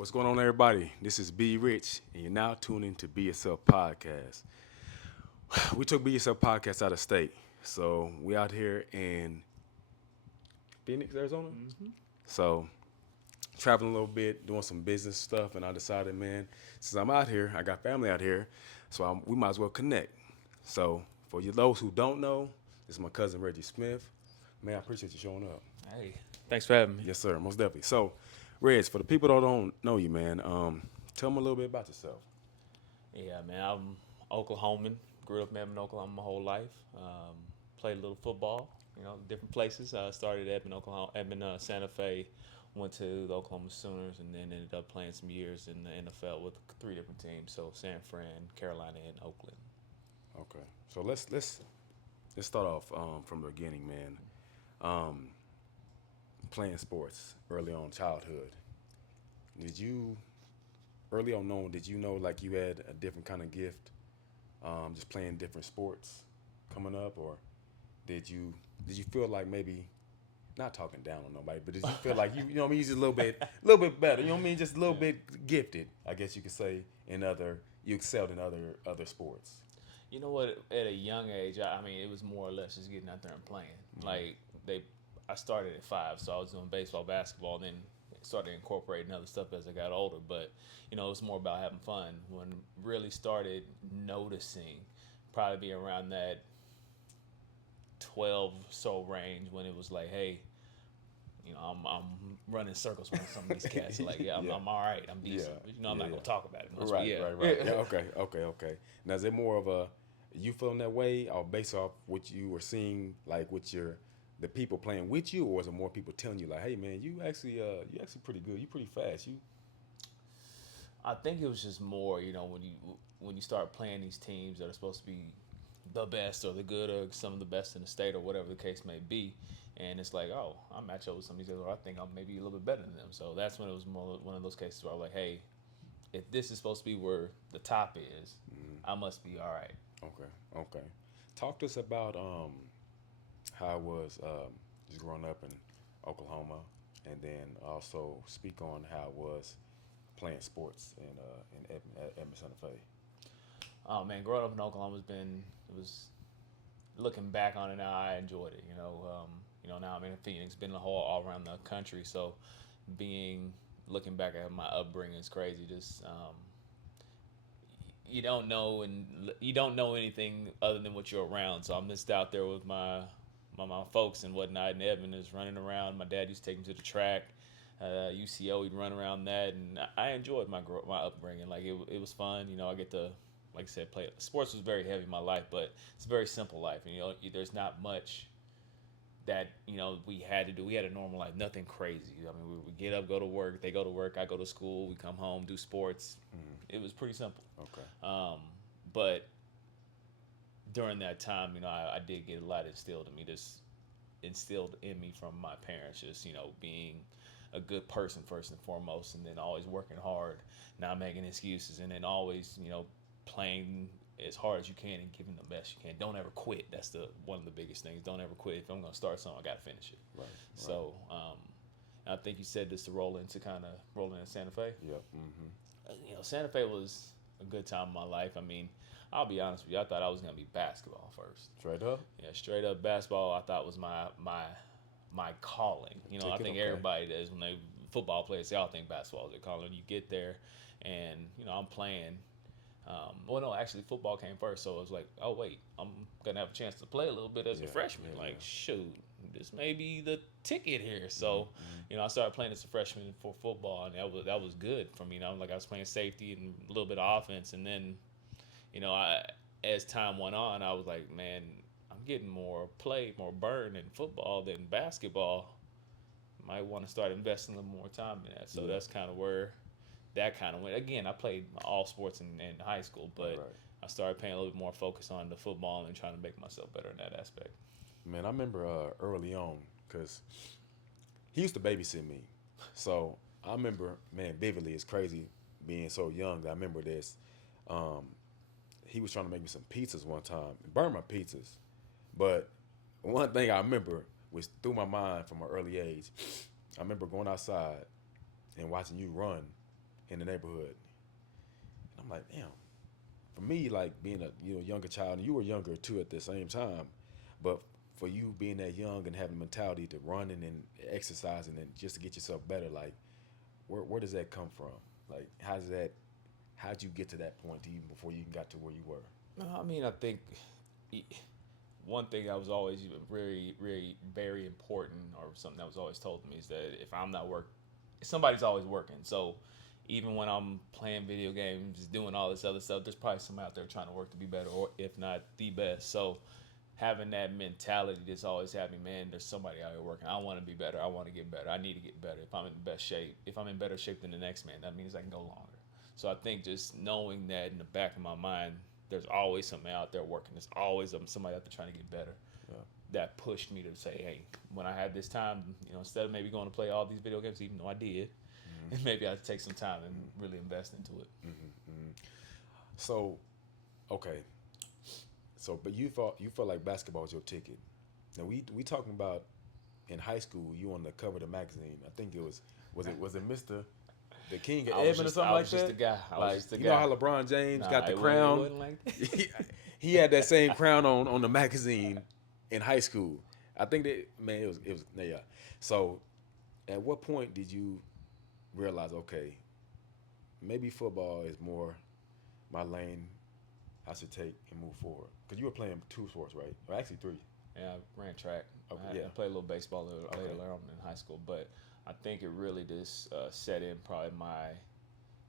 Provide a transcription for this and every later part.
What's going on, everybody? This is Be Rich, and you're now tuning to Be Yourself Podcast. We took Be Yourself Podcast out of state, so we out here in Phoenix, Arizona. So traveling a little bit, doing some business stuff, and I decided, man, since I'm out here, I got family out here, so we might as well connect. So for you those who don't know, this is my cousin Reggie Smith. Man, I appreciate you showing up. Hey, thanks for having me. Yes, sir, most definitely. So, Reg, for the people that don't know you, man, tell them a little bit about yourself. Yeah, man, I'm Oklahoman. Grew up in Oklahoma my whole life. Played a little football, different places. I started at Edmond, Oklahoma, Edmond, Santa Fe. Went to the Oklahoma Sooners, and then ended up playing some years in the NFL with three different teams. So San Fran, Carolina, and Oakland. Okay, so let's start off from the beginning, man. Um, Playing sports early on childhood. Did you early on know? Did you know like you had a different kind of gift, just playing different sports coming up, or did you feel like maybe not talking down on nobody, but did you feel like you know what I mean, you just a little bit better, you know what I mean, just a little Yeah. bit gifted, I guess you could say, in other you excelled in other sports. You know what? At a young age, I mean, it was more or less just getting out there and playing. Like they, I started at 5, so I was doing baseball, basketball, and then started incorporating other stuff as I got older. But it was more about having fun. When really started noticing, probably be around that 12 so range when it was like, hey, I'm running circles around some of these cats. Like, yeah, I'm, Yeah. I'm all right. I'm Yeah, decent. But, I'm yeah, not yeah. gonna talk about it much. But Right, yeah, right, right. Yeah, okay, okay, okay. Now is it more of a you feeling that way, or based off what you were seeing, like with the people playing with you, or is it more people telling you like, hey man, you actually pretty good, you pretty fast, you. I think it was just more, when you start playing these teams that are supposed to be the best or the good or some of the best in the state or whatever the case may be, and it's like, oh, I match up with some of these guys, or I think I'm maybe a little bit better than them. So that's when it was more one of those cases where I was like, hey, if this is supposed to be where the top is, I must be all right. Okay, okay. Talk to us about how it was just growing up in Oklahoma, and then also speak on how it was playing sports in Edmond Santa Fe. Oh man, growing up in Oklahoma it was looking back on it now, I enjoyed it. Now I'm in Phoenix, been the whole all around the country, so being looking back at my upbringing is crazy. Just you don't know and you don't know anything other than what you're around. So I'm just out there with my folks and whatnot. And Evan is running around. My dad used to take me to the track. UCO, we'd run around that, and I enjoyed my upbringing. Like it was fun. I get to, like I said, play. Sports was very heavy in my life, but it's a very simple life. And there's not much that we had to do. We had a normal life, nothing crazy. I mean, we would get up, go to work. They go to work, I go to school. We come home, do sports. It was pretty simple. Okay. But during that time, I did get a lot instilled in me. This instilled in me from my parents, just being a good person first and foremost, and then always working hard, not making excuses, and then always playing as hard as you can and giving the best you can. Don't ever quit. That's the one of the biggest things. Don't ever quit. If I'm gonna start something, I gotta finish it. Right. So I think you said this to roll into Santa Fe. Yep. Santa Fe was a good time in my life. I mean, I'll be honest with you. I thought I was gonna be basketball first. Straight up. Yeah, straight up basketball. I thought was my calling. I Ticket, think okay. everybody does when they football players. They all think basketball is their calling. You get there, and I'm playing. Well, no, actually, football came first, so it was like, oh wait, I'm gonna have a chance to play a little bit as a Yeah, freshman. yeah, Like, yeah. shoot, this may be the ticket here. So, I started playing as a freshman for football, and that was good for me. Like I was playing safety and a little bit of offense, and then, as time went on, I was like, man, I'm getting more play, more burn in football than basketball. Might want to start investing a little more time in that. So Yeah. that's kind of where that kind of went. Again, I played all sports in high school, but Right. I started paying a little bit more focus on the football and trying to make myself better in that aspect. Man, I remember early on because he used to babysit me, so I remember, man, vividly. It's crazy being so young. I remember this. Um, he was trying to make me some pizzas one time, burn my pizzas. But one thing I remember was through my mind from an early age. I remember going outside and watching you run, in the neighborhood. And I'm like, damn. For me, like being a younger child, and you were younger too at the same time, but for you being that young and having the mentality to running and exercising and just to get yourself better, like where does that come from? Like how'd you get to that point even before you got to where you were? No, I mean, I think e- one thing that was always very, very, very important, or something that was always told to me, is that if I'm not working, somebody's always working. So even when I'm playing video games, doing all this other stuff, there's probably somebody out there trying to work to be better, or if not the best. So having that mentality that's always having, man, there's somebody out here working. I want to be better. I want to get better. I need to get better. If I'm in the best shape, if I'm in better shape than the next man, that means I can go longer. So I think just knowing that in the back of my mind, there's always something out there working. There's always somebody out there trying to get better. Yeah. That pushed me to say, hey, when I had this time, instead of maybe going to play all these video games, even though I did, maybe I'd take some time and really invest into it. So, okay. So, but you felt like basketball was your ticket. Now we talking about in high school. You on the cover of the magazine. I think it was it Mister the King of Edmond or something I like was just that. a guy. I was Like just a you guy. know how LeBron James Nah, got the it crown. wasn't like that. he had that same crown on the magazine in high school. I think that man it was yeah. So, at what point did you realize okay, maybe football is more my lane I should take and move forward? Because you were playing two sports, right? Or actually three. Yeah, I ran track. Okay, I yeah. played a little baseball later Okay. on in high school, but I think it really just set in probably my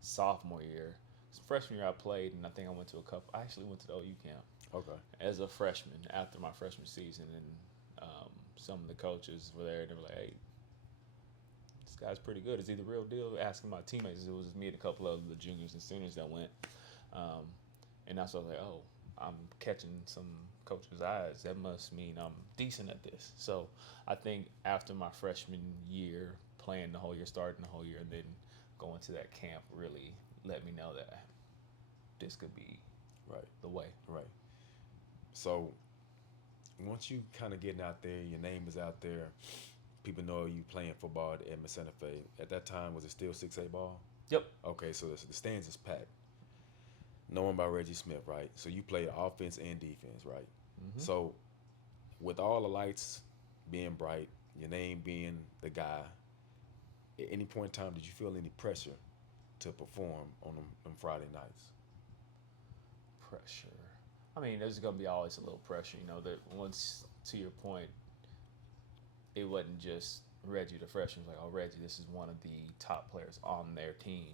sophomore year. 'Cause freshman year I played, and I think I went to a couple. I actually went to the OU camp Okay. as a freshman after my freshman season, and some of the coaches were there, and they were like, "Hey, this guy's pretty good. Is he the real deal?" Asking my teammates. It was me and a couple of the juniors and seniors that went, um, and that's what I was like, "Oh, I'm catching some coaches' eyes. That must mean I'm decent at this." So I think after my freshman year, playing the whole year, starting the whole year, and then going to that camp really let me know that this could be Right. the way. Right. So once you kind of getting out there, your name is out there. People know you playing football at Edmond Santa Fe. At that time, was it still 6A ball? Yep. Okay, so the stands is packed. Knowing about Reggie Smith, right? So you played offense and defense, right? So with all the lights being bright, your name being the guy, at any point in time, did you feel any pressure to perform on them Friday nights? Pressure. I mean, there's gonna be always a little pressure. That once to your point, it wasn't just Reggie the freshman. Like, oh, Reggie, this is one of the top players on their team.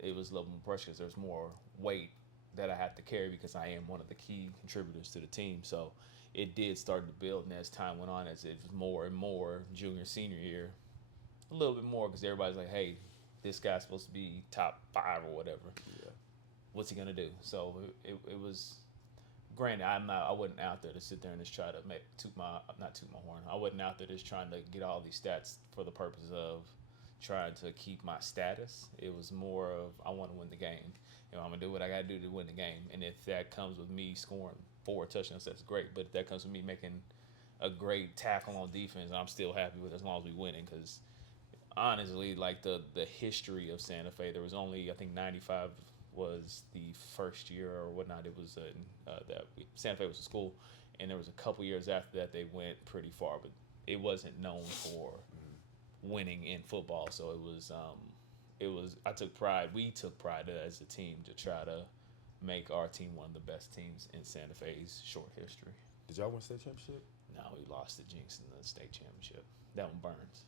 It was a little more pressure because there's more weight that I have to carry because I am one of the key contributors to the team. So it did start to build, and as time went on, as it was more and more junior, senior year, a little bit more because everybody's like, hey, this guy's supposed to be top 5 or whatever. Yeah. What's he gonna do? So it was. Granted, I wasn't out there to sit there and just try to toot my horn. I wasn't out there just trying to get all these stats for the purpose of trying to keep my status. It was more of I want to win the game. I'm gonna do what I gotta do to win the game. And if that comes with me scoring 4 touchdowns, that's great. But if that comes with me making a great tackle on defense, I'm still happy with it as long as we winning. Because honestly, like the history of Santa Fe, there was only I think 95 was the first year or whatnot. It was Santa Fe was a school, and there was a couple years after that they went pretty far, but it wasn't known for winning in football. So it was I took pride. We took pride as a team to try to make our team one of the best teams in Santa Fe's short history. Did y'all win state championship? No, we lost to Jinx in the state championship. That one burns.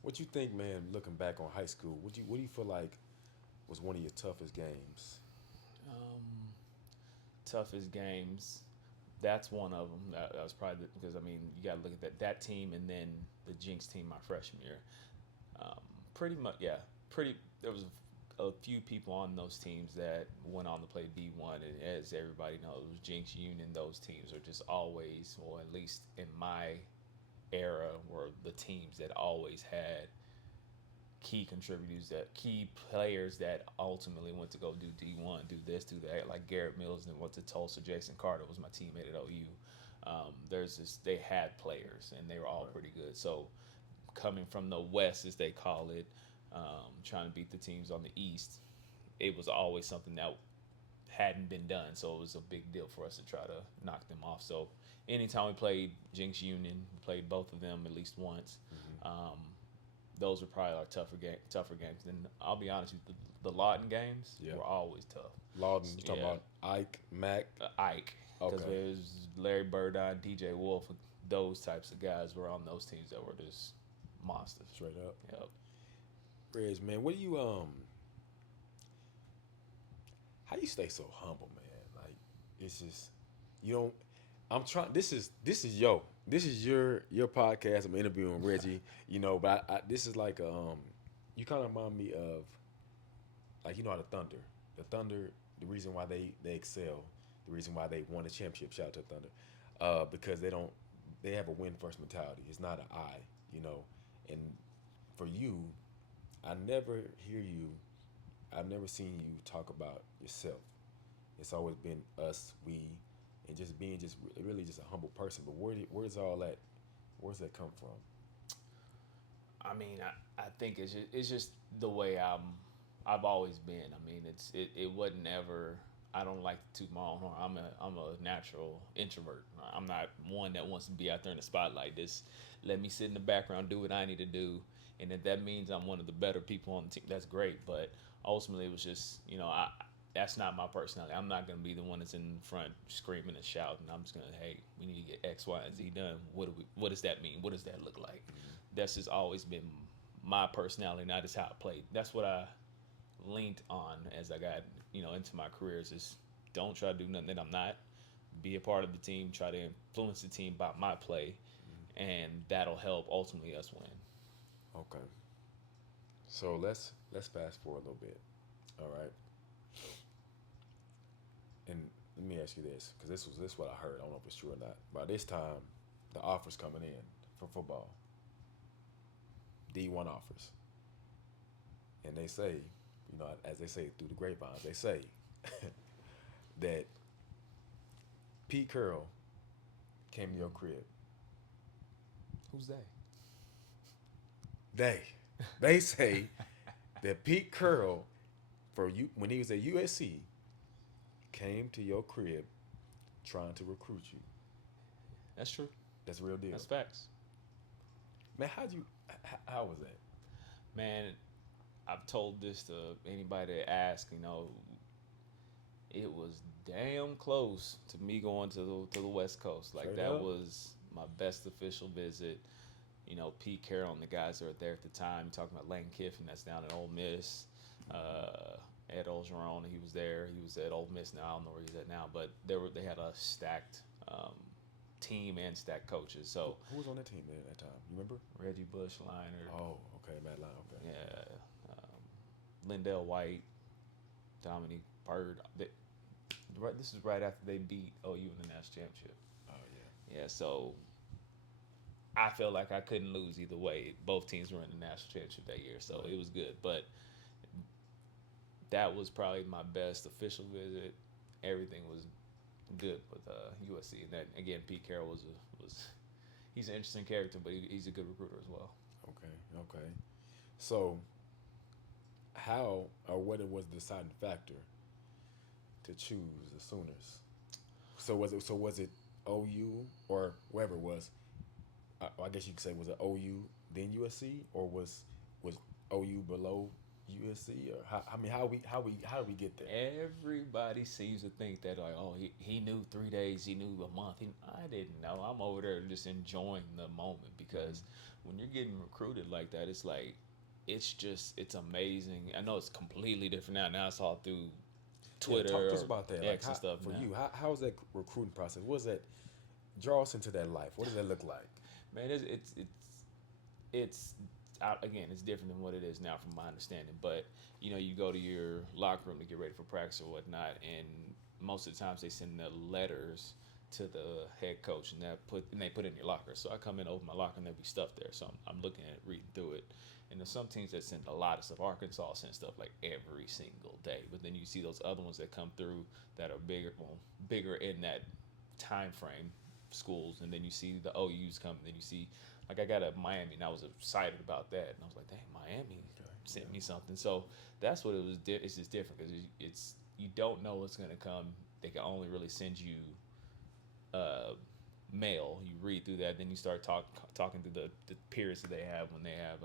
What you think, man? Looking back on high school, what do you feel like was one of your toughest games? Toughest games. That's one of them. That was probably because I mean you got to look at that team and then the Jinx team my freshman year. Pretty much, yeah. There was a few people on those teams that went on to play D1, and as everybody knows, Jinx Union, those teams are just always, or at least in my era, were the teams that always had key players that ultimately went to go do D1, do this, do that. Like Garrett Mills and went to Tulsa. Jason Carter was my teammate at OU. They had players and they were all pretty good. So coming from the West, as they call it, trying to beat the teams on the East. It was always something that hadn't been done, so it was a big deal for us to try to knock them off. So anytime we played Jinx Union, we played both of them at least once. Um, those were probably our tougher games. And I'll be honest with you, the Lawton games Yeah. were always tough. Lawton, you talking Yeah. about Ike, Mac? Ike, because Okay. there was Larry Burdine, DJ Wolf, those types of guys were on those teams that were just monsters. Straight up. Yep. Reg, man, what do you how you stay so humble, man? Like, it's just you don't. I'm trying. This is your podcast. I'm interviewing Reggie. But this is like you kind of remind me of like how the Thunder. The Thunder, the reason why they excel, the reason why they won a championship. Shout out to Thunder, because they have a win first mentality. It's not an I, and for you, I never hear you. I've never seen you talk about yourself. It's always been us, we, and just being just really just a humble person. But where's all that? Where's that come from? I mean, I think it's just the way I've always been. I mean, it wasn't ever. I don't like to toot my own horn. I'm a natural introvert. I'm not one that wants to be out there in the spotlight. Just let me sit in the background, do what I need to do, and if that means I'm one of the better people on the team, that's great. But ultimately, it was just that's not my personality. I'm not gonna be the one that's in front screaming and shouting. I'm just gonna, hey, we need to get X, Y, and Z done. What does that mean? What does that look like? That's just always been my personality, not just how I played. That's what I leaned on as I got into my career. Is just don't try to do nothing that I'm not. Be a part of the team. Try to influence the team by my play, and that'll help ultimately us win. Okay. So let's fast forward a little bit. All right. And let me ask you this, because this is what I heard. I don't know if it's true or not. By this time, the offers coming in for football. D1 offers. And they say, as they say through the grapevines, they say that Pete Carroll came to your crib. Who's that? They say that Pete Carroll, when he was at USC, came to your crib trying to recruit you. That's true. That's a real deal. That's facts. Man, how was that? Man, I've told this to anybody that asks. It was damn close to me going to the West Coast. Like Straight that up. was my best official visit. Pete Carroll and the guys that were there at the time. You're talking about Lane Kiffin, that's down at Ole Miss. Ed Ogeron, he was there. He was at Ole Miss now. I don't know where he's at now, but they had a stacked team and stacked coaches. So Who was on that team at that time? You remember? Reggie Liner, Oh, okay, Matt Line. Okay. yeah, Lindell White, Dominique Bird. This is right after they beat OU in the national championship. Oh yeah. Yeah, so I felt like I couldn't lose either way. Both teams were in the national championship that year, so it was good. But that was probably my best official visit. Everything was good with USC, and then again, Pete Carroll was he's an interesting character, but he's a good recruiter as well. Okay. So, how or what was the deciding factor to choose the Sooners? So was it OU or wherever it was? I guess you could say, was it OU then USC, or was OU below USC, or how do we get there? Everybody seems to think that like, oh, he knew 3 days, he knew a month. I didn't know. I'm over there just enjoying the moment, because when you're getting recruited like that, it's like it's amazing. I know it's completely different now. Now it's all through Twitter, Talk to us about that. X and stuff. For now. you, how's that recruiting process? What is that? Draw us into that life. What does that look like? Man, it's again, it's different than what it is now from my understanding. But you go to your locker room to get ready for practice or whatnot, and most of the times they send the letters to the head coach, and they put it in your locker. So I come in, open my locker, and there'll be stuff there. So I'm looking at it, reading through it. And there's some teams that send a lot of stuff. Arkansas sends stuff like every single day. But then you see those other ones that come through that are bigger in that time frame, schools. And then you see the OUs come. And then you see, like, I got a Miami, and I was excited about that. And I was like, dang, Miami. sent me something. So that's what it was. It's just different because it's you don't know what's gonna come. They can only really send you uh, mail. You read through that, then you start talking to the peers that they have when they have.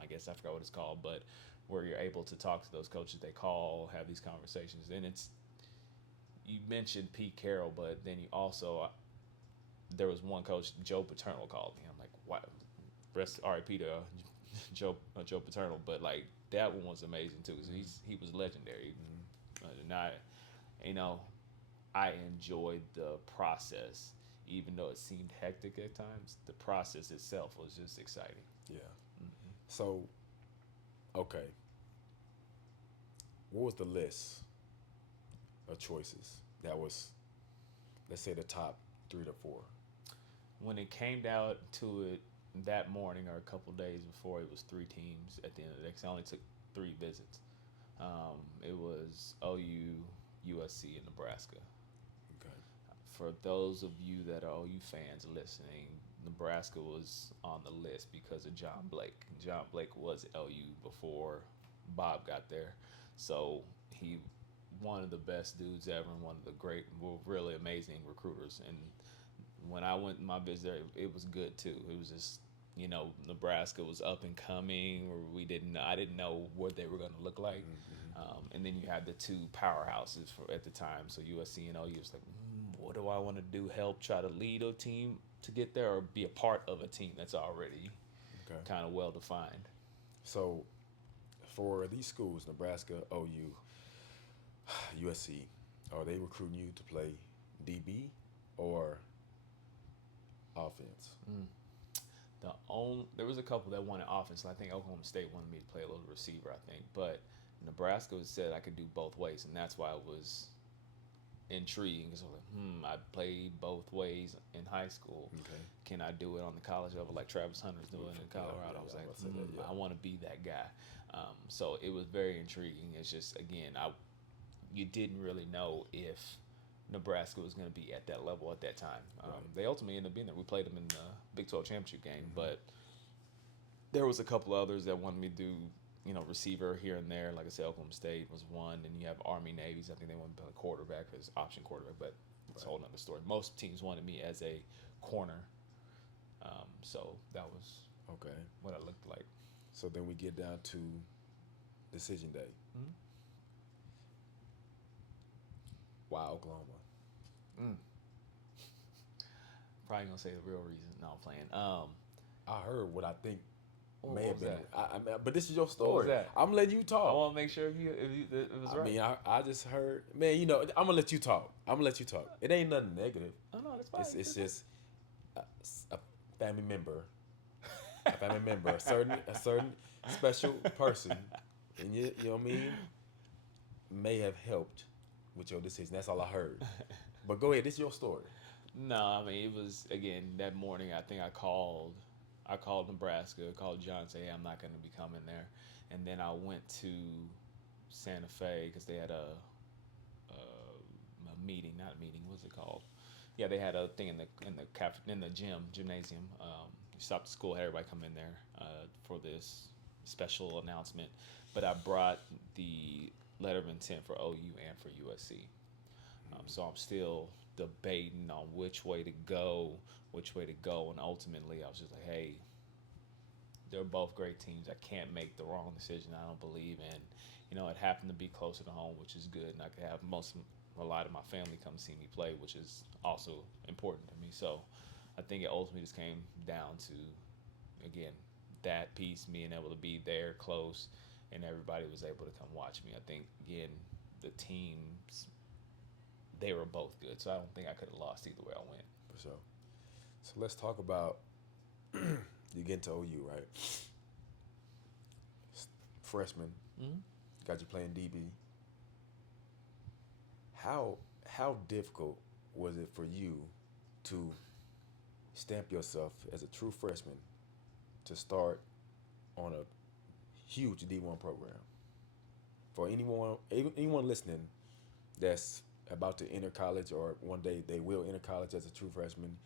I guess I forgot what it's called, but where you're able to talk to those coaches, they call, have these conversations, and it's you mentioned Pete Carroll, but then you also there was one coach, Joe Paterno, called me. I'm like, what? Rest R.I.P. to Joe Paterno, but like that one was amazing too. Cause he was legendary, and you know, I enjoyed the process, even though it seemed hectic at times. The process itself was just exciting. Yeah. So, okay, what was the list of choices that was, let's say, the top 3 to 4? When it came down to it that morning or a couple days before, it was 3 teams at the end of the day. 'Cause I only took 3 visits. It was OU, USC, and Nebraska. Okay. For those of you that are OU fans listening, Nebraska was on the list because of John Blake. John Blake was OU before Bob got there, so he one of the best dudes ever and one of the great, well, really amazing recruiters. And when I went my visit there, it was good too. It was just Nebraska was up and coming, or I didn't know what they were going to look like. And then you had the two powerhouses at the time, so USC and OU was like, what do I want to do? Help try to lead a team to get there, or be a part of a team that's already Okay. kind of well defined. So, for these schools, Nebraska, OU, USC, are they recruiting you to play DB or offense? There was a couple that wanted offense. I think Oklahoma State wanted me to play a little receiver, I think, but Nebraska said I could do both ways, and that's why it was intriguing. Because I was like, I played both ways in high school. Okay. Can I do it on the college level like Travis Hunter's doing in Colorado? I was like, I want to be that guy. So it was very intriguing. It's just, again, you didn't really know if Nebraska was going to be at that level at that time. They ultimately ended up being there. We played them in the Big 12 championship game, but there was a couple others that wanted me to do, receiver here and there. Like I said, Oklahoma State was one, and you have Army Navies. I think they wanted to play quarterback as option quarterback, but it's a whole nother story. Most teams wanted me as a corner, so that was Okay. what I looked like. So then we get down to decision day. Mm-hmm. Why Oklahoma? Probably gonna say the real reason. No, I'm playing. I heard what I think What may have was been. that? But this is your What was story. that? I'm letting you I talk. want to make sure if it was I right. mean, I just heard, man. I'm gonna let you talk. It ain't nothing negative. Oh no, that's fine. It's just a family member, a certain special person, and you know what I mean, may have helped with your decision. That's all I heard. But go ahead. This is your story. No, I mean it was again that morning. I think I called Nebraska, called John, and say, hey, I'm not going to be coming there. And then I went to Santa Fe because they had a meeting, not a meeting. What's it called? Yeah, they had a thing in the gymnasium. You stopped the school, had everybody come in there for this special announcement. But I brought the letter of intent for OU and for USC. So I'm still debating on which way to go, and ultimately I was just like, hey, they're both great teams. I can't make the wrong decision. I don't believe in, it happened to be closer to home, which is good, and I could have a lot of my family come see me play, which is also important to me. So I think it ultimately just came down to, again, that piece, being able to be there close, and everybody was able to come watch me. I think, again, the teams, they were both good, so I don't think I could have lost either way I went. For sure. So let's talk about you get into OU, right? Freshman, got you playing DB. How difficult was it for you to stamp yourself as a true freshman to start on a huge D1 program? For anyone listening that's about to enter college, or one day they will enter college as a true freshman,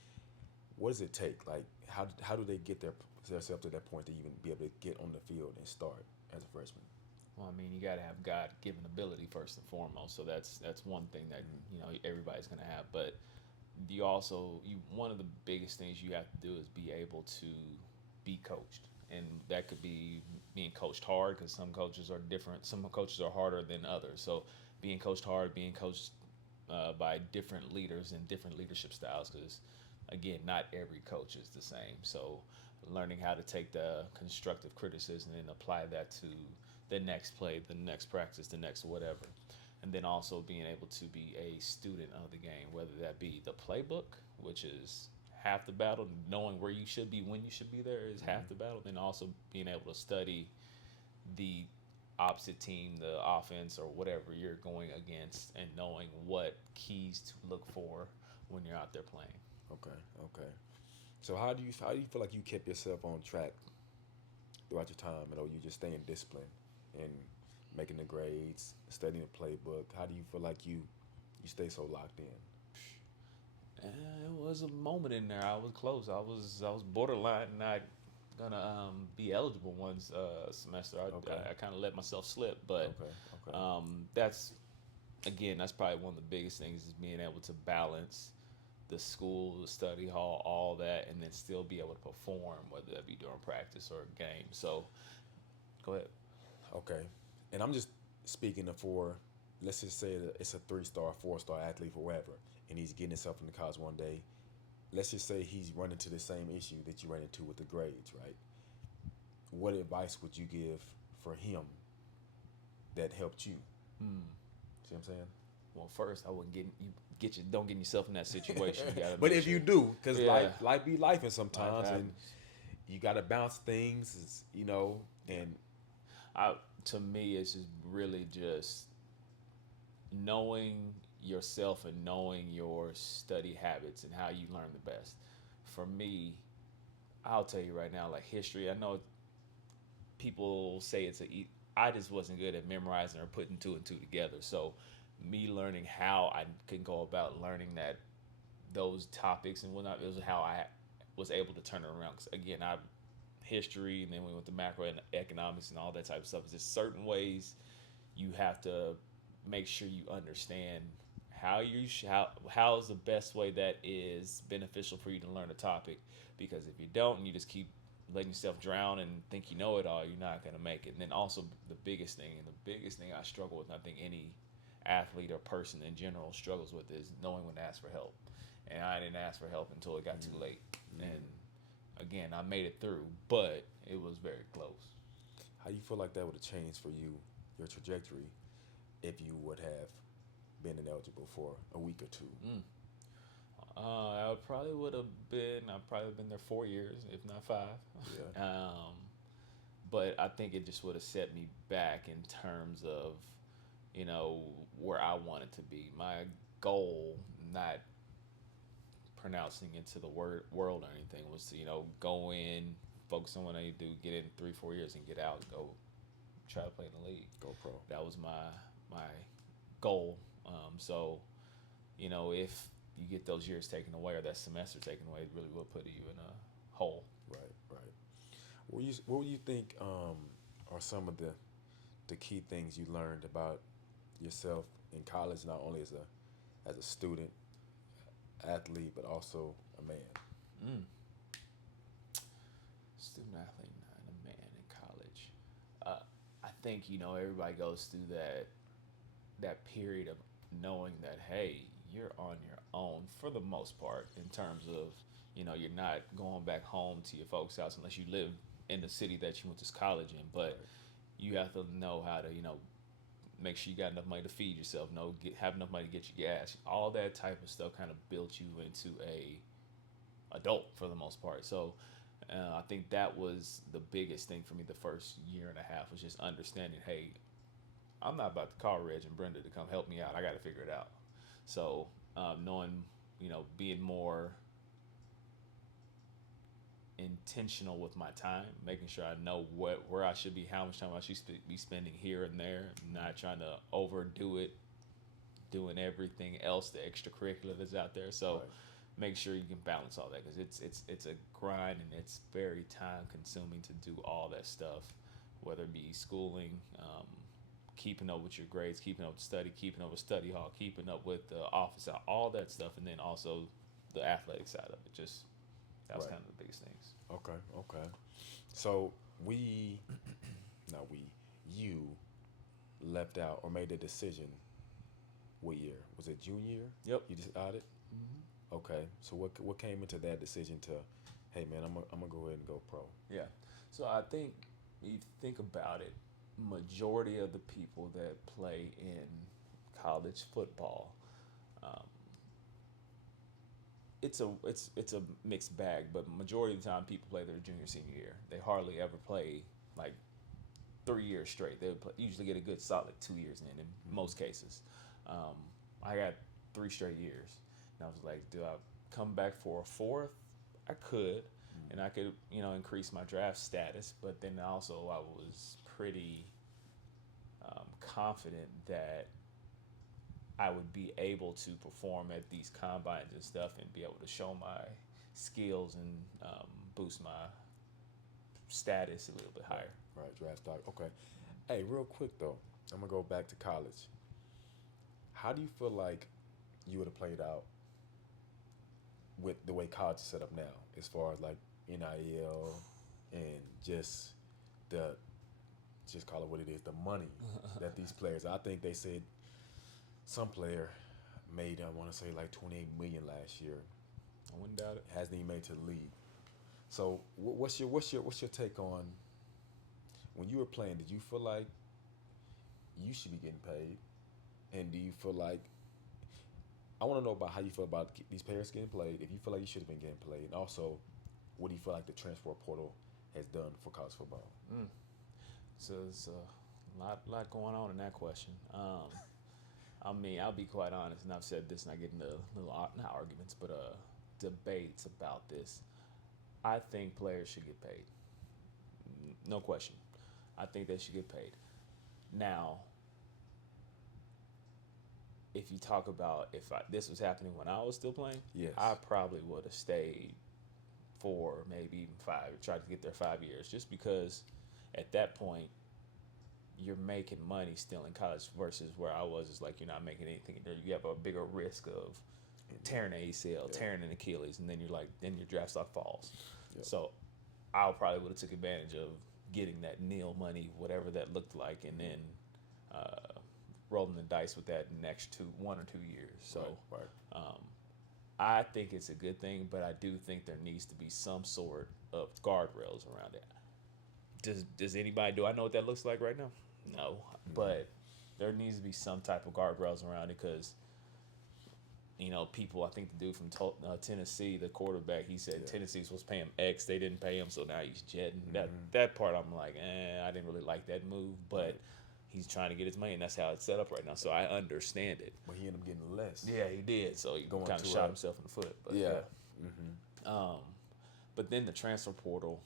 what does it take? Like, how do they get themselves to that point to even be able to get on the field and start? as a freshman? Well, I mean, you got to have God-given ability first and foremost. So that's one thing that everybody's gonna have. But you one of the biggest things you have to do is be able to be coached, and that could be being coached hard because some coaches are different. Some coaches are harder than others. So being coached hard, being coached by different leaders and different leadership styles, because again, not every coach is the same. So learning how to take the constructive criticism and apply that to the next play, the next practice, the next whatever. And then also being able to be a student of the game, whether that be the playbook, which is half the battle, knowing where you should be when you should be there is half the battle, then also being able to study the opposite team, the offense or whatever you're going against, and knowing what keys to look for when you're out there playing. Okay, okay. So how do you feel like you kept yourself on track throughout your time? You know, you just staying disciplined and making the grades, studying the playbook. How do you feel like you stay so locked in? It was a moment in there. I was close. I was borderline not gonna be eligible one semester. I, Okay, I, I kind of let myself slip, but okay, okay. that's again that's probably one of the biggest things is being able to balance the school, the study hall, all that, and then still be able to perform, whether that be during practice or game. So go ahead. Okay. And I'm just speaking of for, let's just say that it's a 3-star, 4-star athlete, or whatever, and he's getting himself into college one day. Let's just say he's running into the same issue that you ran into with the grades, right? What advice would you give for him that helped you? Hmm. See what I'm saying? Well, first I wouldn't don't get yourself in that situation. You gotta But make if sure. you do, because Yeah, life be life and life sometimes, and happens. you got to bounce things, and I To me, it's just really just knowing yourself and knowing your study habits and how you learn the best. For me, I'll tell you right now, like history. I know people say I just wasn't good at memorizing or putting two and two together. So, me learning how I can go about learning that those topics and whatnot, it was how I was able to turn it around. Because again, I history, and then we went to macro and economics and all that type of stuff. It's just certain ways you have to make sure you understand how is the best way that is beneficial for you to learn a topic. Because if you don't, and you just keep letting yourself drown and think you know it all, you're not gonna make it. And then also the biggest thing I struggle with, and I think any athlete or person in general struggles with, is knowing when to ask for help. And I didn't ask for help until it got too late. And again, I made it through, but it was very close. how you feel like that would have changed for you, your trajectory, if you would have been ineligible for a week or two? Mm. I probably would have been. I probably been there 4 years, if not five. Yeah. But I think it just would have set me back in terms of, where I wanted to be. My goal, not pronouncing into the world or anything, was to go in, focus on what I need to do, get in 3 4 years, and get out and go try to play in the league. Go pro. That was my goal. So if you get those years taken away or that semester taken away, it really will put you in a hole. Right, right. What do you think are some of the key things you learned about yourself in college, not only as a student, athlete, but also a man? Mm. Student athlete and a man in college. I think everybody goes through that period of knowing that, hey, you're on your own for the most part, in terms of you're not going back home to your folks' house unless you live in the city that you went to college in. But Right. you have to know how to make sure you got enough money to feed yourself, have enough money to get you gas. All that type of stuff kind of built you into a adult for the most part. So I think that was the biggest thing for me the first year and a half, was just understanding, hey, I'm not about to call Reg and Brenda to come help me out. I got to figure it out. So knowing, being more intentional with my time, making sure I know where I should be, how much time I should be spending here and there, not trying to overdo it, doing everything else, the extracurricular that's out there. So Right. make sure you can balance all that, because it's a grind and it's very time consuming to do all that stuff whether it be schooling, keeping up with your grades, keeping up with study, keeping up with study hall, keeping up with the office, all that stuff, and then also the athletic side of it. Just that was Right. kind of the biggest things. Okay. Okay. So we, not we, you left out or made the decision. What year was it? Junior year? Yep. You decided. Okay. So what came into that decision to, hey man, I'm gonna go ahead and go pro. Yeah. So I think you think about it, majority of the people that play in college football, um, it's a mixed bag, but majority of the time people play their junior senior year. They hardly ever play like 3 years straight. They would usually get a good solid 2 years in most cases. Um, I got 3 straight years, and I was like, do I come back for a fourth? I could, and I could increase my draft status. But then also I was pretty confident that I would be able to perform at these combines and stuff, and be able to show my skills and boost my status a little bit higher. Right. Draft stock. Okay. Hey, real quick though, I'm gonna go back to college. How do you feel like you would have played out with the way college is set up now, as far as like NIL and the just call it what it is, the money that these players. I think they said some player made I want to say like 28 million last year. I wouldn't doubt it. Hasn't even made to the league. So what's your take on when you were playing? Did you feel like you should be getting paid, and do you feel like I want to know about how you feel about these players getting played? If you feel like you should have been getting played, and also what do you feel like the transfer portal has done for college football? So it's a lot going on in that question. I mean, I'll be quite honest, and I've said this, and I get into little not arguments, but debates about this. I think players should get paid. No question. I think they should get paid. Now, if you talk about this was happening when I was still playing, Yes. I probably would have stayed 4, maybe even 5, tried to get there 5 years, just because at that point you're making money still in college versus where I was. It's like you're not making anything. You have a bigger risk of tearing an ACL, tearing an Achilles, and then then your draft stock falls. Yep. So I probably would have took advantage of getting that nil money, whatever that looked like, and then rolling the dice with that next 1 or 2 years. So Right. I think it's a good thing, but I do think there needs to be some sort of guardrails around it. Does anybody, do I know what that looks like right now? No, but there needs to be some type of guardrails around it, because people, I think the dude from Tennessee, the quarterback, he said Tennessee was supposed to pay him X, they didn't pay him, so now he's jetting. That part I'm like, I didn't really like that move, but he's trying to get his money, and that's how it's set up right now, so I understand it. But he ended up getting less. Yeah, he did, so he Going kind of to shot a- himself in the foot. But Yeah. but then the transfer portal,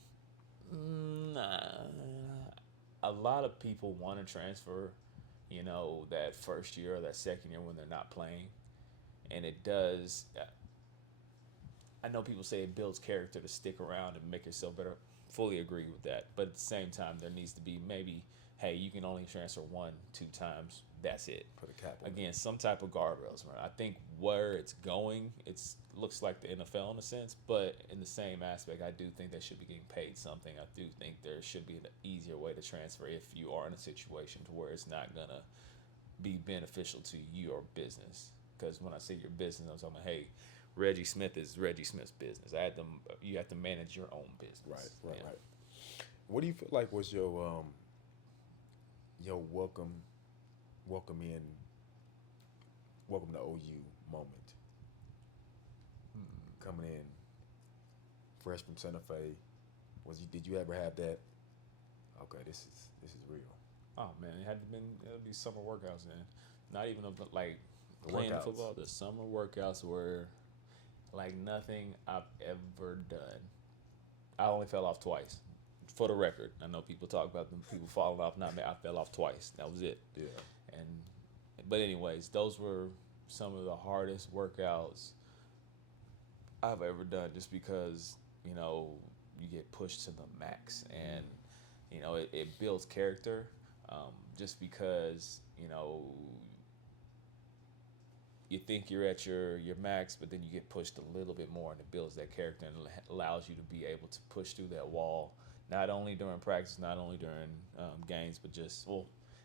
nah, a lot of people want to transfer, that first year or that second year when they're not playing, and it does. I know people say it builds character to stick around and make yourself better. Fully agree with that, but at the same time, there needs to be maybe, hey, you can only transfer 1, 2 times. That's it. Put a cap on it. Again, some type of guardrails around. I think where it's going, looks like the NFL in a sense, but in the same aspect, I do think they should be getting paid something. I do think there should be an easier way to transfer if you are in a situation to where it's not gonna be beneficial to your business. Because when I say your business, I'm talking about, hey, Reggie Smith is Reggie Smith's business. You have to manage your own business. Right. Yeah. Right. What do you feel like was your welcome to OU moment? Coming in fresh from Santa Fe, did you ever have that? Okay, this is real. Oh man, it would be summer workouts then. Not even like The playing workouts. football. The summer workouts were like nothing I've ever done. I only fell off twice. For the record, I know people talk about them people falling off. Not me. I fell off twice. That was it. Yeah. But anyways, those were some of the hardest workouts I've ever done, just because you get pushed to the max, and it builds character. Just because you think you're at your max, but then you get pushed a little bit more, and it builds that character and allows you to be able to push through that wall, not only during practice, not only during games, but just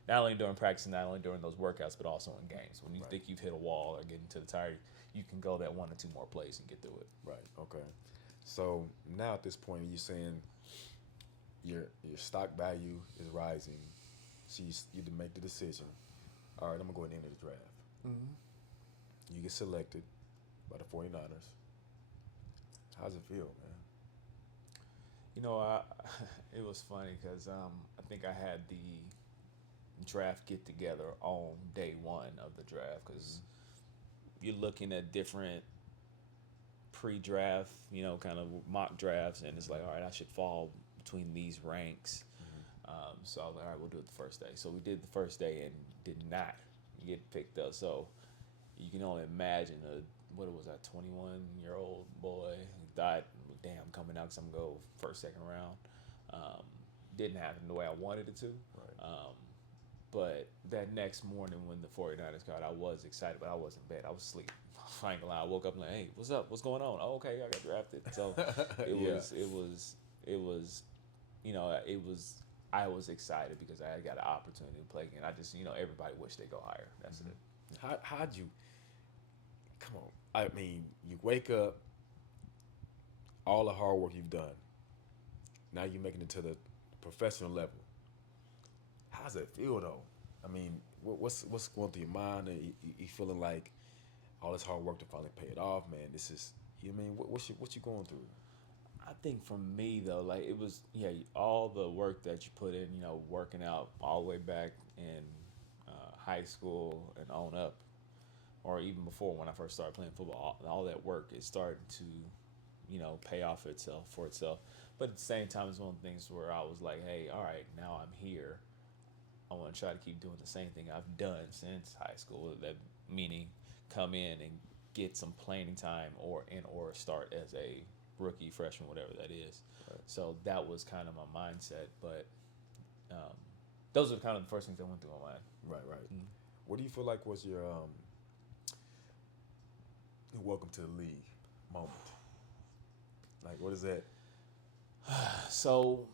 not only during practice, not only during those workouts, but also in games. When you Right. think you've hit a wall or getting to the tire, you can go that one or two more plays and get through it. Right. Okay. So now at this point, you're saying your stock value is rising. So you to make the decision. All right, I'm gonna go ahead and enter the draft. Mm-hmm. You get selected by the 49ers. How's it feel, man? I, it was funny because I think I had the draft get together on day one of the draft because you're looking at different pre-draft, kind of mock drafts, and it's like, all right, I should fall between these ranks. So I was like, all right, we'll do it the first day. So we did the first day and did not get picked up. So you can only imagine what was that, 21-year-old boy who thought, damn, I'm coming out because I'm going to go first, second round. Didn't happen the way I wanted it to. Right. But that next morning when the 49ers called, I was excited, but I wasn't in bed. I was asleep. I ain't gonna lie. I woke up and like, hey, what's up? What's going on? Oh, okay, I got drafted. So I was excited because I got an opportunity to play again. I just, everybody wished they go higher. That's it. How'd you? Come on. I mean, you wake up, all the hard work you've done. Now you're making it to the professional level. How's it feel though? I mean, what's going through your mind? And you feeling like all this hard work to finally pay it off, man. This is, you know what I mean, what you going through? I think for me though, like it was, all the work that you put in, working out all the way back in high school and on up, or even before when I first started playing football, all that work is starting to, pay off for itself. But at the same time, it's one of the things where I was like, hey, all right, now I'm here. I want to try to keep doing the same thing I've done since high school. That meaning come in and get some playing time or start as a rookie, freshman, whatever that is. Right. So that was kind of my mindset. But those are kind of the first things that went through my mind. Right. What do you feel like was your welcome to the league moment? Like, what is that? So,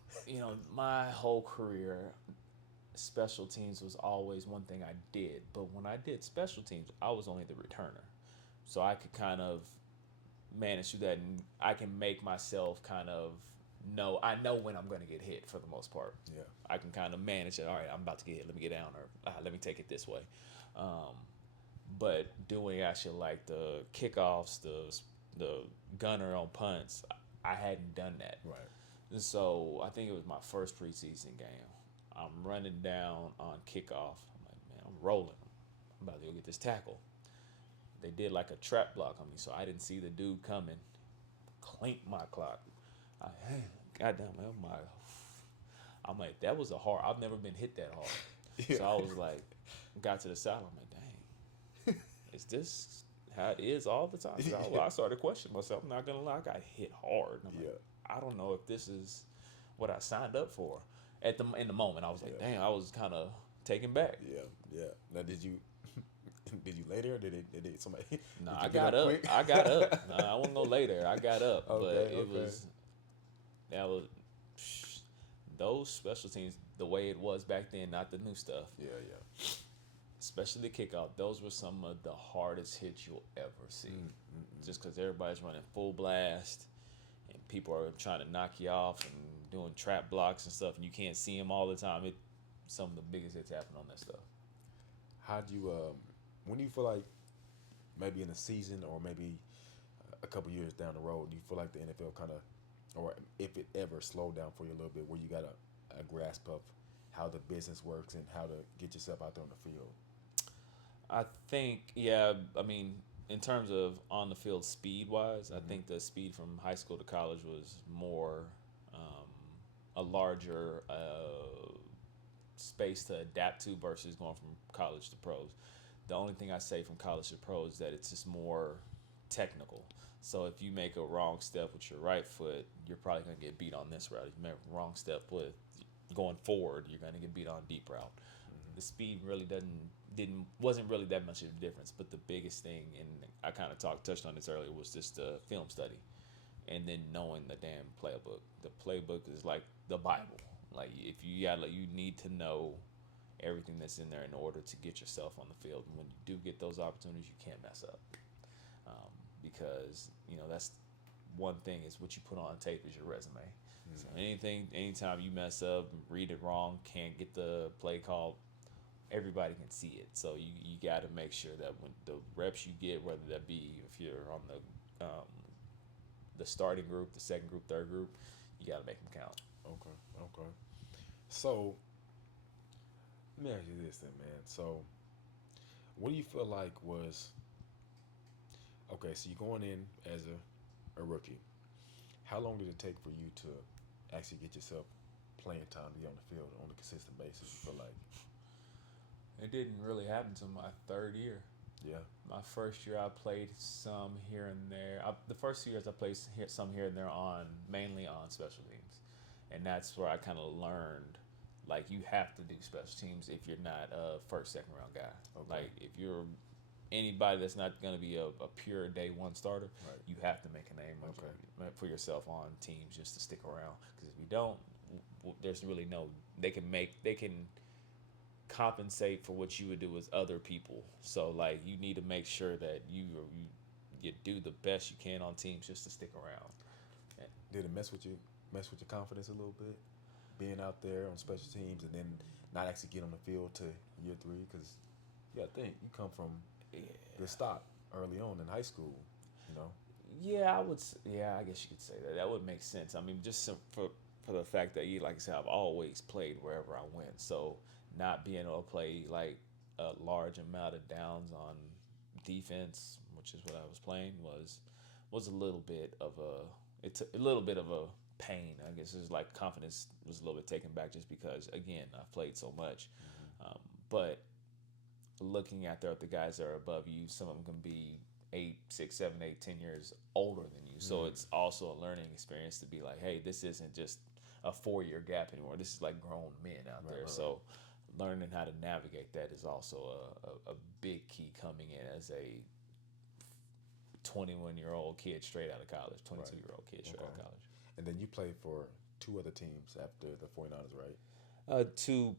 my whole career, special teams was always one thing I did. But when I did special teams, I was only the returner. So I could kind of manage through that, and I can make myself kind of I know when I'm going to get hit for the most part. Yeah. I can kind of manage it. All right, I'm about to get hit. Let me get down, or let me take it this way. But doing actually like the kickoffs, the gunner on punts, I hadn't done that. Right. And so I think it was my first preseason game. I'm running down on kickoff. I'm like, man, I'm rolling. I'm about to go get this tackle. They did like a trap block on me, so I didn't see the dude coming. Clinked my clock. Goddamn, man, I'm like, that was I've never been hit that hard. Yeah. So I was like, got to the side. I'm like, dang, is this how it is all the time? So I started questioning myself. I'm not gonna lie, I got hit hard. And I'm like, I don't know if this is what I signed up for. In the moment, I was like, dang, I was kind of taken back. Yeah. Now, did you lay there? Or did somebody? No, did I you get got up. quick? I got up. No, I wouldn't go lay there. I got up, but Okay. that was those special teams the way it was back then, not the new stuff. Yeah. Especially the kickoff. Those were some of the hardest hits you'll ever see. Just because everybody's running full blast and people are trying to knock you off and doing trap blocks and stuff, and you can't see them all the time. Some of the biggest hits happen on that stuff. How do you when do you feel like maybe in a season or maybe a couple years down the road, do you feel like the NFL kind of, or if it ever slowed down for you a little bit, where you got a grasp of how the business works and how to get yourself out there on the field? I think, I mean, in terms of on the field speed wise, I think the speed from high school to college was more a larger space to adapt to versus going from college to pros. The only thing I say from college to pros is that it's just more technical. So if you make a wrong step with your right foot, you're probably going to get beat on this route. If you make a wrong step with going forward, you're going to get beat on deep route. The speed really wasn't really that much of a difference. But the biggest thing, and I kind of touched on this earlier, was just the film study, and then knowing the damn playbook. The playbook is like the Bible. Like if you got, like, you need to know everything that's in there in order to get yourself on the field. And when you do get those opportunities, you can't mess up, because that's one thing is what you put on tape is your resume. So anytime you mess up, read it wrong, can't get the play call, everybody can see it. So you got to make sure that when the reps you get, whether that be if you're on the starting group, the second group, third group, you got to make them count. Okay. Okay. So let me ask you this then, man. So what do you feel like was okay? So you're going in as a rookie. How long did it take for you to actually get yourself playing time to be on the field on a consistent basis? You feel like, It didn't really happen until my third year. yeah, My first year, I played some here and there. The first 2 years, I played some here and there mainly on special teams, and that's where I kind of learned, like, you have to do special teams if you're not a first, second round guy. Okay. Like if you're anybody that's not going to be a pure day one starter, right? you have to make a name for yourself on teams just to stick around. Because if you don't, there's really no they can compensate for what you would do as other people. So like you need to make sure that you do the best you can on teams just to stick around. Did it mess with your confidence a little bit, being out there on special teams and then not actually get on the field to year three? Because you got to think you come from the stock early on in high school, you know. Yeah, yeah, I guess you could say that. That would make sense. I mean, just for the fact that like I said, I've always played wherever I went. So not being able to play like a large amount of downs on defense, which is what I was playing, was a little bit of a little bit of a pain. I guess it's like confidence was a little bit taken back just because again I've played so much, but looking at the guys that are above you, some of them can be 8, 6, 7, 8, 10 years older than you. So it's also a learning experience to be like, hey, this isn't just a 4-year gap anymore. This is like grown men out there. So learning how to navigate that is also a big key coming in as a 21-year-old kid straight out of college, 22-year-old kid straight out of college. And then you played for 2 other teams after the 49ers, right? 2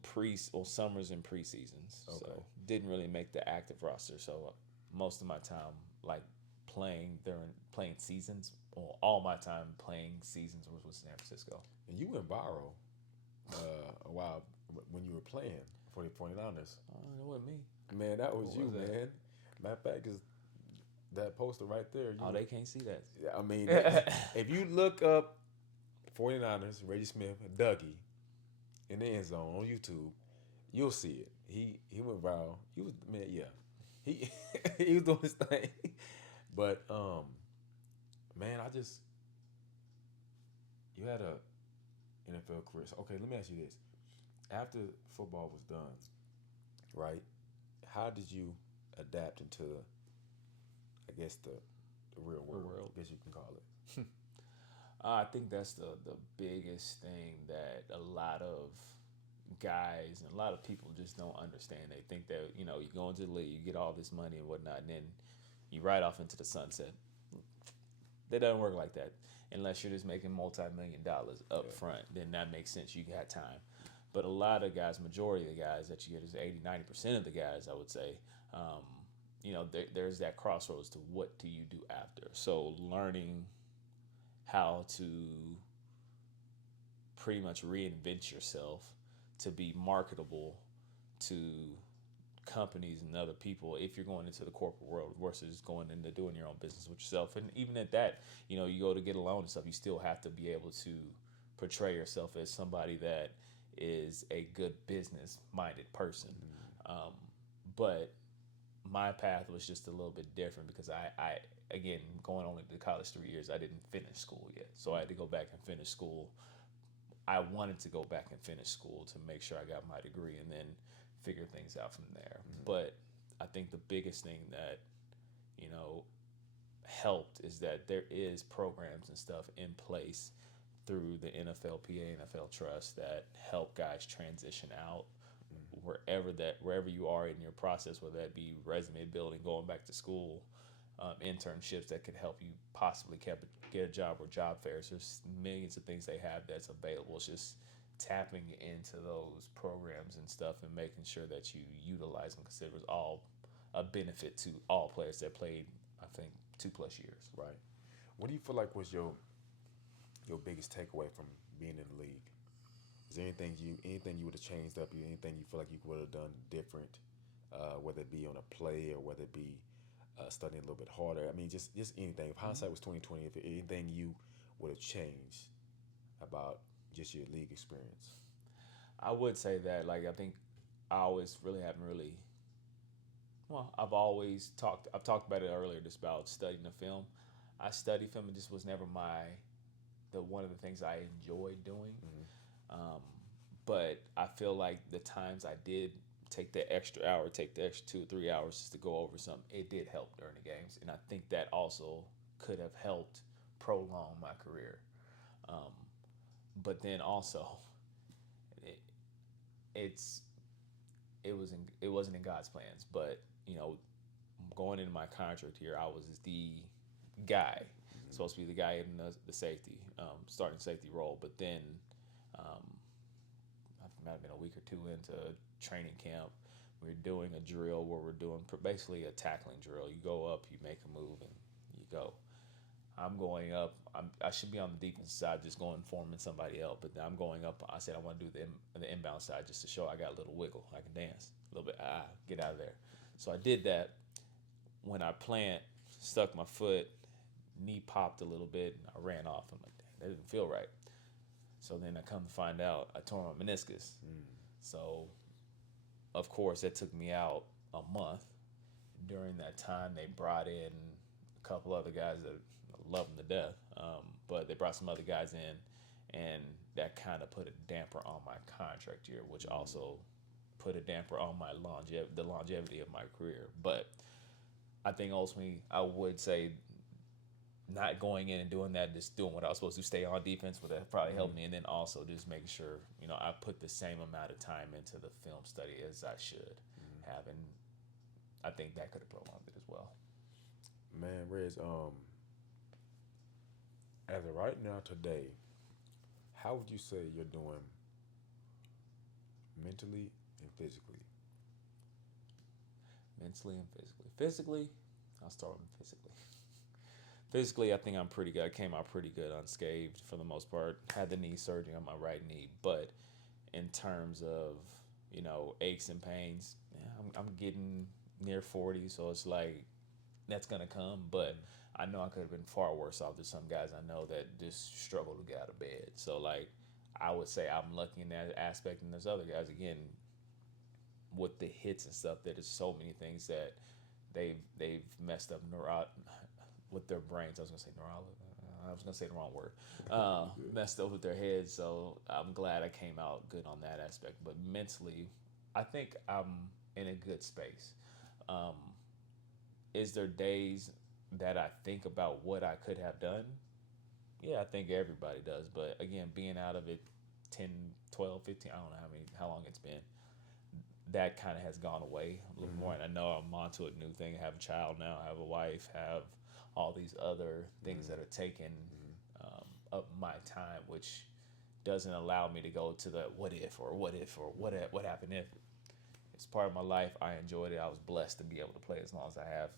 summers and preseasons. Okay. So didn't really make the active roster. So most of my time like playing seasons, or all my time playing seasons was with San Francisco. And you went viral a while when you were playing for the 49ers. That wasn't me. Man, that was you, that? man. Matter of fact, is that poster right there. They can't see that. I mean, if you look up 49ers, Reggie Smith, Dougie, in the end zone on YouTube, you'll see it. He went viral. He was, man, yeah. He he was doing his thing. But man, you had a NFL career. So, okay, let me ask you this. After football was done, right? How did you adapt into, I guess, the real world? I guess you can call it. I think that's the biggest thing that a lot of guys and a lot of people just don't understand. They think that, you go into the league, you get all this money and whatnot, and then you ride off into the sunset. That doesn't work like that. Unless you're just making multi-million dollars up front, then that makes sense. You got time. But a lot of guys, majority of the guys that you get is 80, 90% of the guys, I would say, there's that crossroads to what do you do after. So learning how to pretty much reinvent yourself to be marketable to companies and other people if you're going into the corporate world versus going into doing your own business with yourself. And even at that, you go to get a loan and stuff, you still have to be able to portray yourself as somebody that is a good business minded person. But my path was just a little bit different because I again, going only to college 3 years, I didn't finish school yet. So I had to go back and finish school. I wanted to go back and finish school to make sure I got my degree and then figure things out from there. But I think the biggest thing that, helped is that there is programs and stuff in place through the NFLPA, NFL Trust that help guys transition out wherever you are in your process, whether that be resume building, going back to school, internships that could help you possibly get a job or job fairs. There's millions of things they have that's available. It's just tapping into those programs and stuff and making sure that you utilize them because it was all a benefit to all players that played, I think, 2+ years. Right. What do you feel like was your biggest takeaway from being in the league? Is there anything you would have changed up? Anything you feel like you would have done different, whether it be on a play or whether it be studying a little bit harder? I mean, just anything. If hindsight was 2020, if anything you would have changed about just your league experience. I would say that, like, I think I always really haven't really. Well, I've talked about it earlier, just about studying the film. I studied film, and just was never the one of the things I enjoyed doing. Um, but I feel like the times I did take the extra hour, take the extra 2 or 3 hours just to go over something, it did help during the games, and I think that also could have helped prolong my career. Um, but then also, it, it's it wasn't in God's plans. But going into my contract here, I was the guy, supposed to be the guy in the safety, starting safety role. But then, um, I might have been a week or two into training camp. We are doing a drill where we're doing basically a tackling drill. You go up, you make a move, and you go. I'm going up. I should be on the defense side, just going forming somebody else. But I'm going up. I said I want to do the inbound side just to show I got a little wiggle. I can dance a little bit. Get out of there. So I did that. When I plant, stuck my foot, knee popped a little bit, and I ran off. I'm like, dang, that didn't feel right. So then I come to find out I tore my meniscus. So, of course, that took me out a month. During that time, they brought in a couple other guys that I love them to death, but they brought some other guys in, and that kind of put a damper on my contract year, which also put a damper on the longevity of my career. But I think ultimately, I would say not going in and doing that, just doing what I was supposed to stay on defense, would have probably helped me. And then also just making sure, I put the same amount of time into the film study as I should have. And I think that could have prolonged it as well. Man, Reg, as of right now today, how would you say you're doing mentally and physically? Mentally and physically. Physically, I'll start with physically. Physically, I think I'm pretty good. I came out pretty good unscathed for the most part. Had the knee surgery on my right knee, but in terms of aches and pains, yeah, I'm getting near 40, so it's like that's gonna come. But I know I could have been far worse off. There's some guys I know that just struggle to get out of bed. So like, I would say I'm lucky in that aspect, and there's other guys again with the hits and stuff. There's so many things that they've messed up with their brains. I was gonna say the wrong word. Messed up with their heads. So I'm glad I came out good on that aspect. But mentally, I think I'm in a good space. Is there days that I think about what I could have done? Yeah, I think everybody does. But again, being out of it 10, 12, 15, I don't know how long it's been, that kind of has gone away a little more. And I know I'm onto a new thing. I have a child now. I have a wife. Have all these other things that are taking up my time, which doesn't allow me to go to the what what happened if. It's part of my life. I enjoyed it. I was blessed to be able to play as long as I have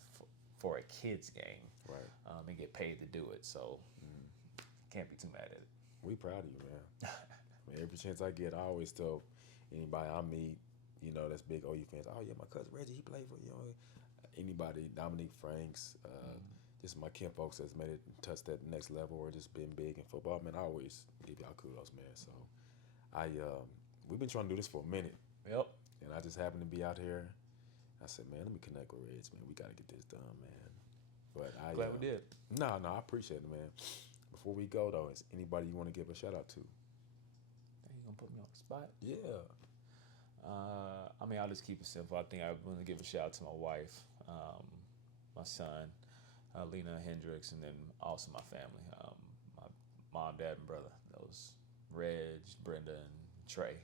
for a kid's game, right? And get paid to do it. So can't be too mad at it. We proud of you, man. I mean, every chance I get, I always tell anybody I meet, that's big OU fans. Oh yeah, my cousin Reggie, he played for anybody. Dominique Franks, just my kin folks that's made it touch that next level or just been big in football. Man, I always give y'all kudos, man. So we've been trying to do this for a minute. Yep. And I just happened to be out here. I said, man, let me connect with Reg, man. We got to get this done, man. But Glad we did. No, I appreciate it, man. Before we go, though, is anybody you want to give a shout-out to? You going to put me on the spot? Yeah. I'll just keep it simple. I think I want to give a shout-out to my wife, my son, Lena Hendricks, and then also my family. mom, dad, and brother. Those Reg, Brenda, and Trey.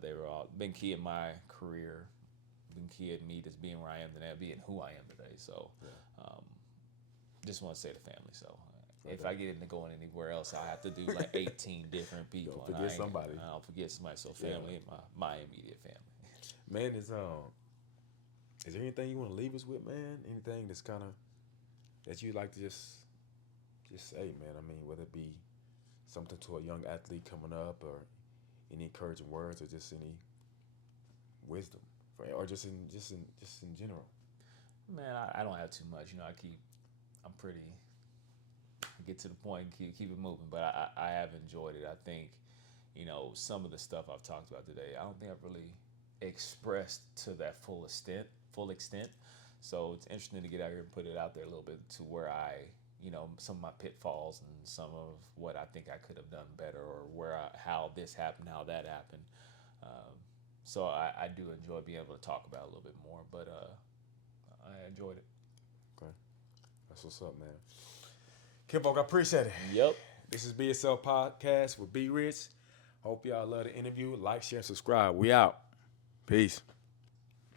They were all been key in my career, been key in me just being where I am today, being who I am today. So, just want to say the family. So, if I get into going anywhere else, I have to do like 18 different people. Don't forget somebody. I'll forget somebody. So, family, and my immediate family. Man, is there anything you want to leave us with, man? Anything that's kind of that you'd like to just say, man? I mean, whether it be something to a young athlete coming up, or any encouraging words, or just any wisdom, or just in general. Man, I don't have too much. I'm pretty. Get to the point and keep it moving. But I have enjoyed it. I think, some of the stuff I've talked about today, I don't think I've really expressed to that full extent. So it's interesting to get out here and put it out there a little bit to where some of my pitfalls and some of what I think I could have done better, or how this happened, how that happened. So I do enjoy being able to talk about it a little bit more, but I enjoyed it. Okay, that's what's up, man. Kinfolk, I appreciate it. Yep. This is Be Yourself Podcast with B Rich. Hope y'all love the interview. Like, share, and subscribe. We out. Peace.